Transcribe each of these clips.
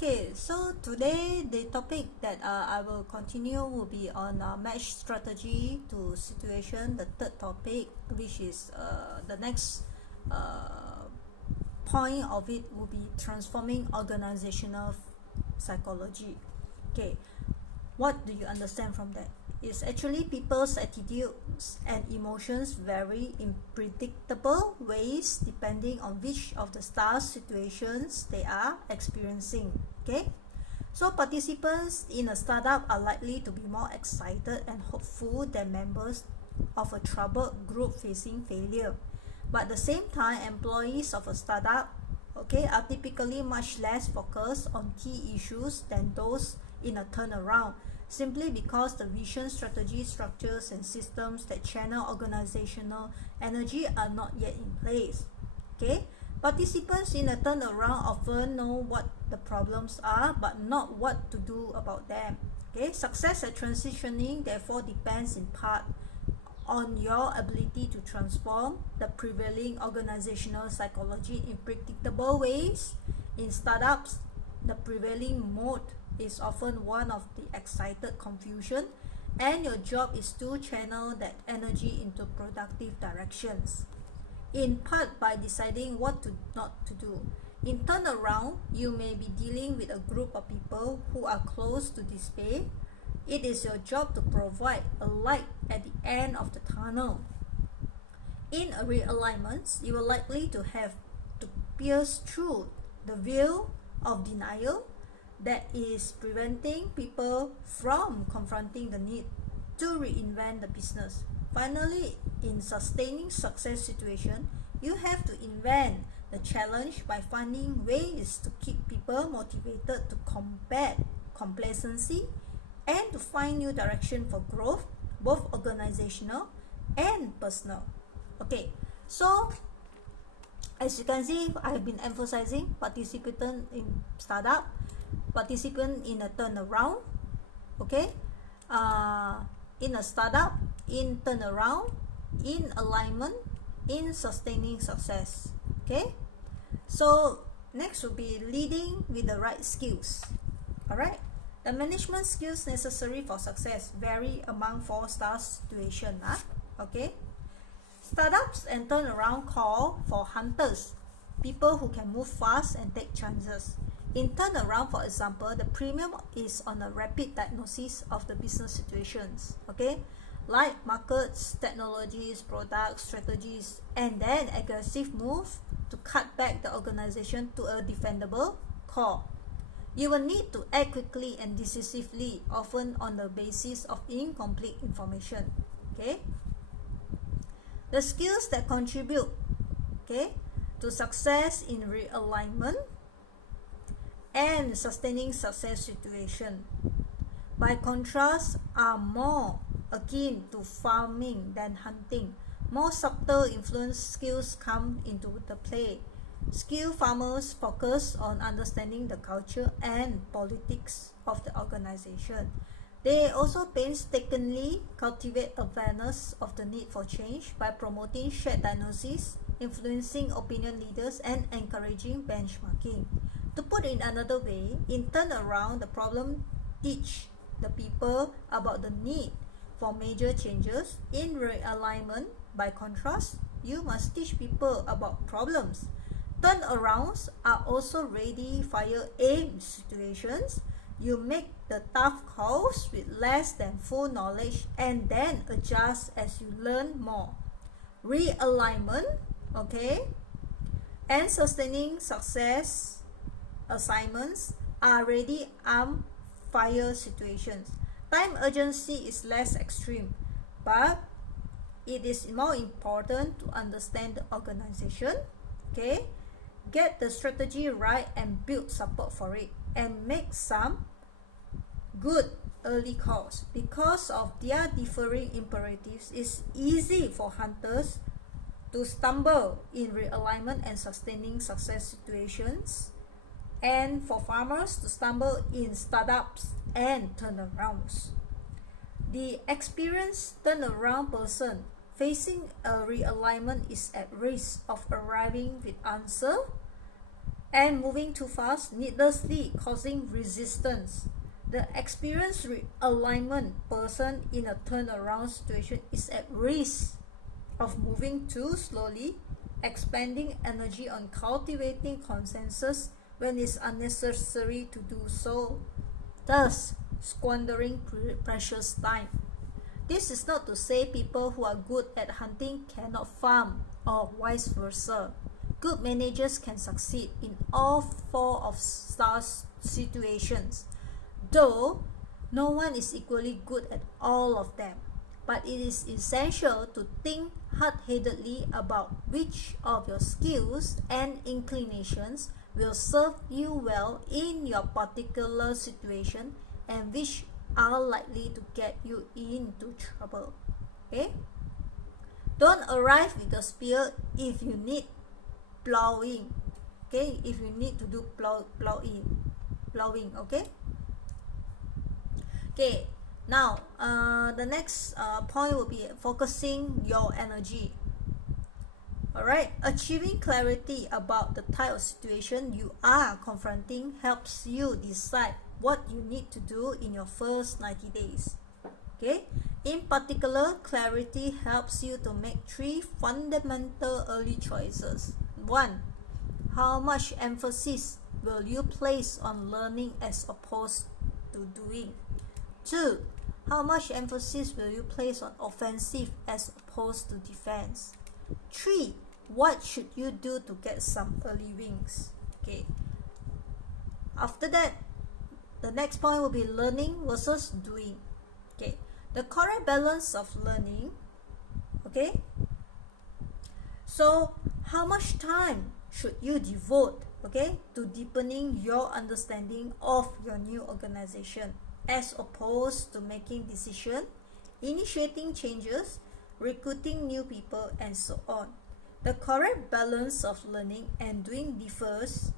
Okay, so today the topic that I will continue will be on match strategy to situation. The third topic, which is the next point of it, will be transforming organizational psychology. Okay, what do you understand from that? It's actually people's attitudes and emotions vary in predictable ways depending on which of the style situations they are experiencing. Okay, so participants in a startup are likely to be more excited and hopeful than members of a troubled group facing failure. But at the same time, employees of a startup, okay, are typically much less focused on key issues than those in a turnaround, simply because the vision, strategy, structures, and systems that channel organizational energy are not yet in place. Okay, participants in a turnaround often know what the problems are, but not what to do about them. Okay, success at transitioning therefore depends in part on your ability to transform the prevailing organizational psychology in predictable ways. In startups, the prevailing mode is often one of the excited confusion, and your job is to channel that energy into productive directions, in part by deciding what to not to do. In turnaround, you may be dealing with a group of people who are close to despair. It is your job to provide a light at the end of the tunnel. In a realignment, you are likely to have to pierce through the veil of denial that is preventing people from confronting the need to reinvent the business. Finally, in sustaining success situation, you have to invent the challenge by finding ways to keep people motivated to combat complacency and to find new direction for growth, both organizational and personal. Okay, so as you can see, I have been emphasizing participant in startup, participant in a turnaround, okay, in a startup, in turnaround, in alignment, in sustaining success. Okay, so next will be leading with the right skills. All right, the management skills necessary for success vary among four star situations. Okay, startups and turnaround call for hunters, people who can move fast and take chances. In turnaround, for example, the premium is on a rapid diagnosis of the business situations, okay, like markets, technologies, products, strategies, and then aggressive move to cut back the organization to a defendable core. You will need to act quickly and decisively, often on the basis of incomplete information. Okay, the skills that contribute, okay, to success in realignment and sustaining success situation, by contrast, are more akin to farming than hunting. More subtle influence skills come into the play. Skilled farmers focus on understanding the culture and politics of the organization. They also painstakingly cultivate awareness of the need for change by promoting shared diagnosis, influencing opinion leaders, and encouraging benchmarking. To put it another way, in turnaround, the problem teach the people about the need for major changes. In realignment, by contrast, you must teach people about problems. Turnarounds are also ready, fire, aim situations. You make the tough calls with less than full knowledge and then adjust as you learn more. Realignment, okay, and sustaining success assignments are ready arm fire situations. Time urgency is less extreme, but it is more important to understand the organization, okay, get the strategy right and build support for it, and make some good early calls. Because of their differing imperatives, it's easy for hunters to stumble in realignment and sustaining success situations, and for farmers to stumble in startups and turnarounds. The experienced turnaround person facing a realignment is at risk of arriving with answer and moving too fast, needlessly causing resistance. The experienced realignment person in a turnaround situation is at risk of moving too slowly, expending energy on cultivating consensus when it's unnecessary to do so, thus squandering precious time. This is not to say people who are good at hunting cannot farm, or vice versa. Good managers can succeed in all four of stars situations, though no one is equally good at all of them. But it is essential to think hard-headedly about which of your skills and inclinations will serve you well in your particular situation and which are likely to get you into trouble. Okay? Don't arrive with a spear if you need plowing. Okay? If you need to do plowing. Okay? Okay. Now, the next point will be focusing your energy. Alright, achieving clarity about the type of situation you are confronting helps you decide what you need to do in your first 90 days. Okay, in particular, clarity helps you to make 3 fundamental early choices. 1. How much emphasis will you place on learning as opposed to doing? 2. How much emphasis will you place on offensive as opposed to defense? 3. What should you do to get some early wins? Okay. After that, the next point will be learning versus doing. Okay. The correct balance of learning. Okay. So, how much time should you devote, okay, to deepening your understanding of your new organization, as opposed to making decisions, initiating changes, recruiting new people, and so on? The correct balance of learning and doing differs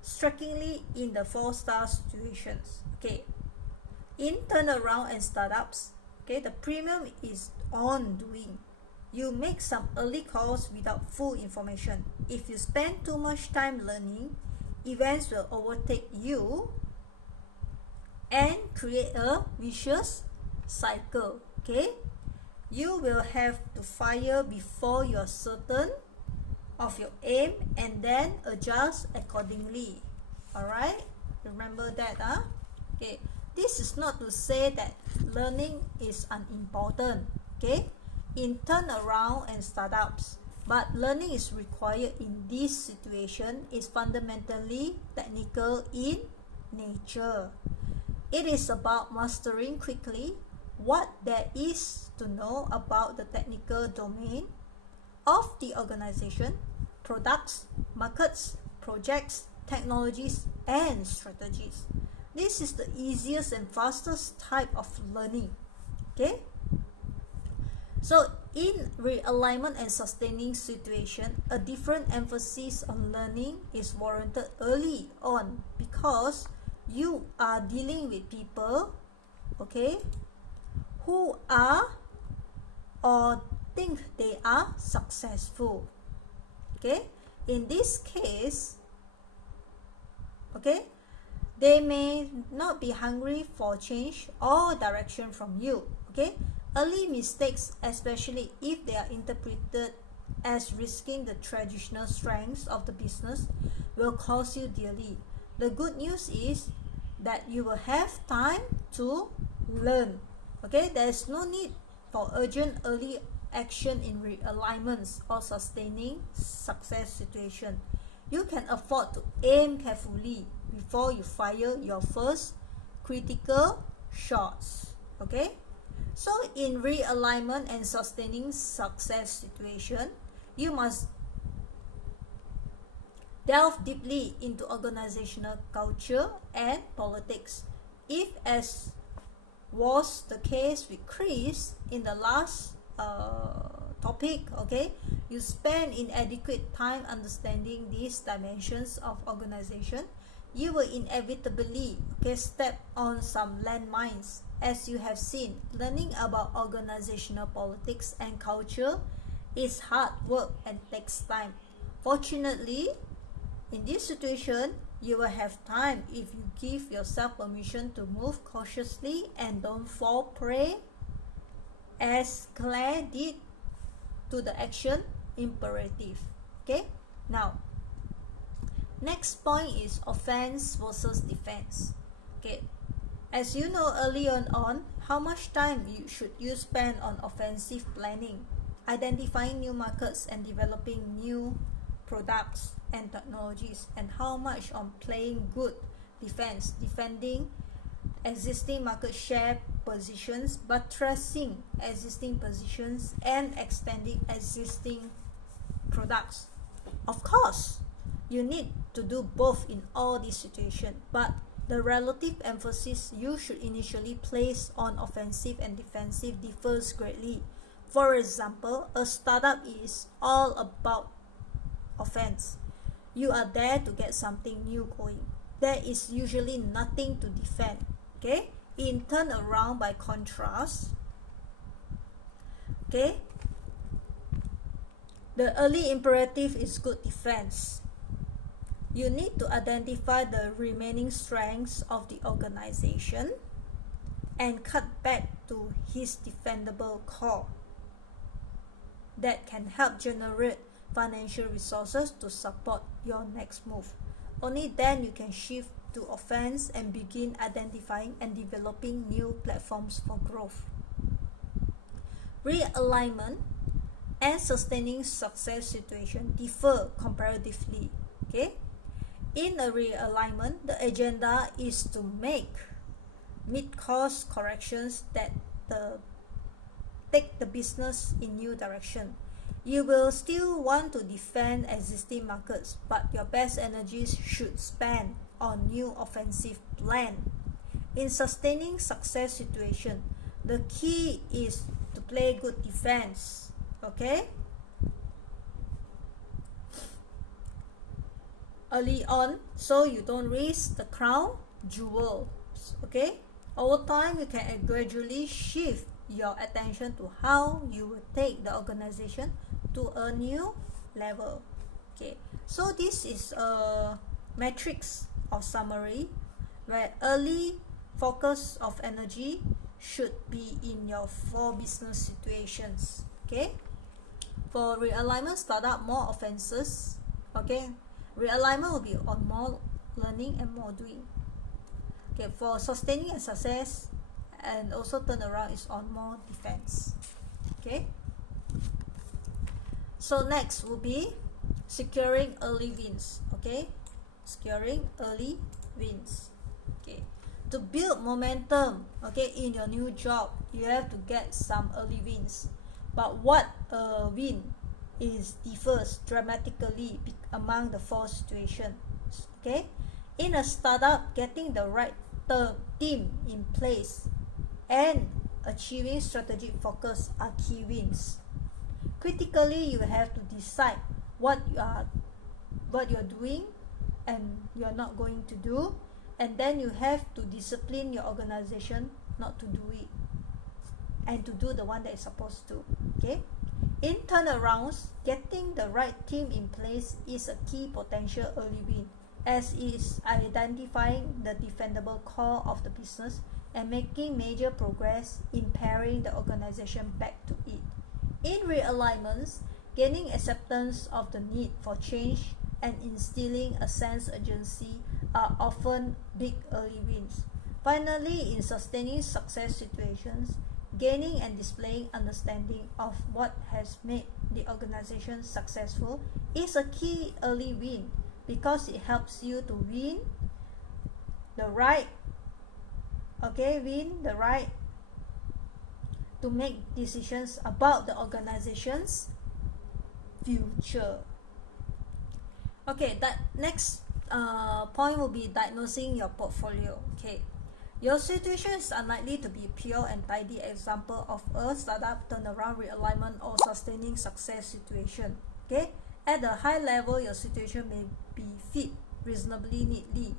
strikingly in the 4-star situations. Okay, in turnaround and startups, okay, the premium is on doing. You make some early calls without full information. If you spend too much time learning, events will overtake you and create a vicious cycle. Okay, you will have to fire before you are certain of your aim and then adjust accordingly. Alright, remember that. Okay, this is not to say that learning is unimportant, okay, in turnaround and startups, but learning is required in this situation is fundamentally technical in nature. It is about mastering quickly what there is to know about the technical domain of the organization, products, markets, projects, technologies, and strategies. This is the easiest and fastest type of learning. Okay? So, in realignment and sustaining situation, a different emphasis on learning is warranted early on because you are dealing with people, okay, who are or think they are successful. Okay, in this case, okay, they may not be hungry for change or direction from you. Okay, early mistakes, especially if they are interpreted as risking the traditional strengths of the business, will cost you dearly. The good news is that you will have time to learn. Okay, there is no need for urgent early action in realignments or sustaining success situation. You can afford to aim carefully before you fire your first critical shots. Okay, so in realignment and sustaining success situation, you must delve deeply into organizational culture and politics. If, as was the case with Chris in the last topic, okay, you spend inadequate time understanding these dimensions of organization, you will inevitably, okay, step on some landmines. As you have seen, learning about organizational politics and culture is hard work and takes time. Fortunately, In this situation, you will have time if you give yourself permission to move cautiously and don't fall prey, as Claire did, to the action imperative. Okay, now next point is offense versus defense. Okay, as you know early on, how much time should you spend on offensive planning, identifying new markets and developing new products and technologies, and how much on playing good defense, defending existing market share positions, buttressing existing positions, and extending existing products. Of course, you need to do both in all these situations, but the relative emphasis you should initially place on offensive and defensive differs greatly. For example, a startup is all about offense. You are there to get something new going. There is usually nothing to defend. Okay, in turnaround, by contrast, okay, the early imperative is good defense. You need to identify the remaining strengths of the organization and cut back to his defendable core that can help generate financial resources to support your next move. Only then you can shift to offense and begin identifying and developing new platforms for growth. Realignment and sustaining success situation differ comparatively. Okay, in a realignment, the agenda is to make mid-course corrections that take the business in new direction. You will still want to defend existing markets, but your best energies should spend on new offensive plan. In sustaining success situation, the key is to play good defense. Okay? Early on, so you don't risk the crown jewels. Okay? Over time, you can gradually shift your attention to how you will take the organization to a new level. Okay, so this is a matrix or summary where early focus of energy should be in your 4 business situations. Okay, for realignment, startup, more offenses. Okay, realignment will be on more learning and more doing. Okay, for sustaining and success and also turnaround is on more defense. Okay, so next will be securing early wins. Okay, securing early wins. Okay, to build momentum, okay, in your new job, you have to get some early wins. But what a win is differs dramatically among the 4 situations. Okay, in a startup, getting the right team in place and achieving strategic focus are key wins. Critically, you have to decide what you're doing and you're not going to do, and then you have to discipline your organization not to do it and to do the one that is supposed to. Okay, in turnarounds, getting the right team in place is a key potential early win, as is identifying the defendable core of the business and making major progress in pairing the organization back to it. In realignments, gaining acceptance of the need for change and instilling a sense of urgency are often big early wins. Finally, in sustaining success situations, gaining and displaying understanding of what has made the organization successful is a key early win, because it helps you to win the right to make decisions about the organization's future. Okay, that next point will be diagnosing your portfolio. Okay, your situation is unlikely to be pure and tidy example of a startup, turnaround, realignment, or sustaining success situation. Okay, at a high level, your situation may be fit reasonably neatly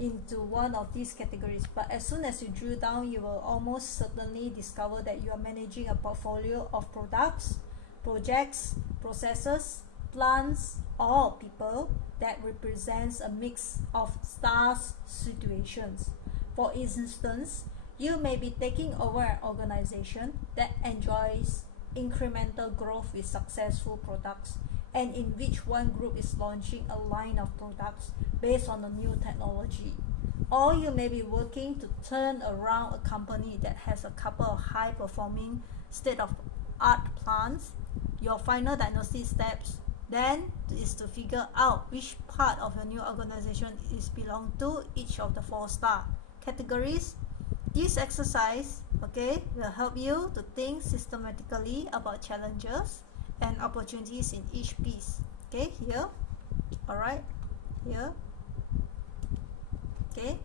into one of these categories, but as soon as you drill down, you will almost certainly discover that you are managing a portfolio of products, projects, processes, plants, or people that represents a mix of stars situations. For instance, you may be taking over an organization that enjoys incremental growth with successful products, and in which one group is launching a line of products based on a new technology. Or you may be working to turn around a company that has a couple of high performing state of art plants. Your final diagnosis steps then is to figure out which part of your new organization is belong to each of the 4-star categories. This exercise, okay, will help you to think systematically about challenges and opportunities in each piece. Okay, here, all right, here. Okay,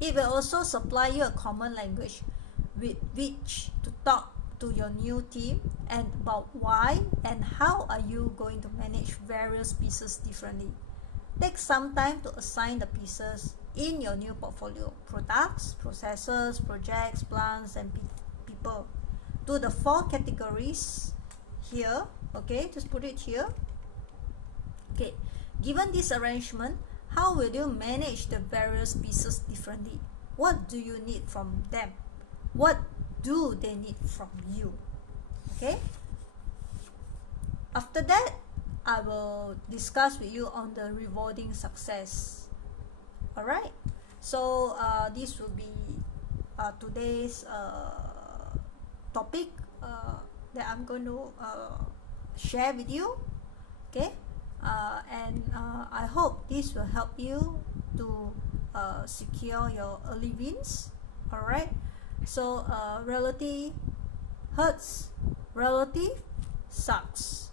it will also supply you a common language with which to talk to your new team and about why and how are you going to manage various pieces differently. Take some time to assign the pieces in your new portfolio, products, processes, projects, plans, and people, to the 4 categories here. Okay, just put it here. Okay, given this arrangement, how will you manage the various pieces differently? What do you need from them? What do they need from you? Okay, after that I will discuss with you on the rewarding success. Alright, so this will be today's topic that I'm going to share with you. Okay, and I hope this will help you to secure your early wins. Alright, so reality hurts, relative sucks.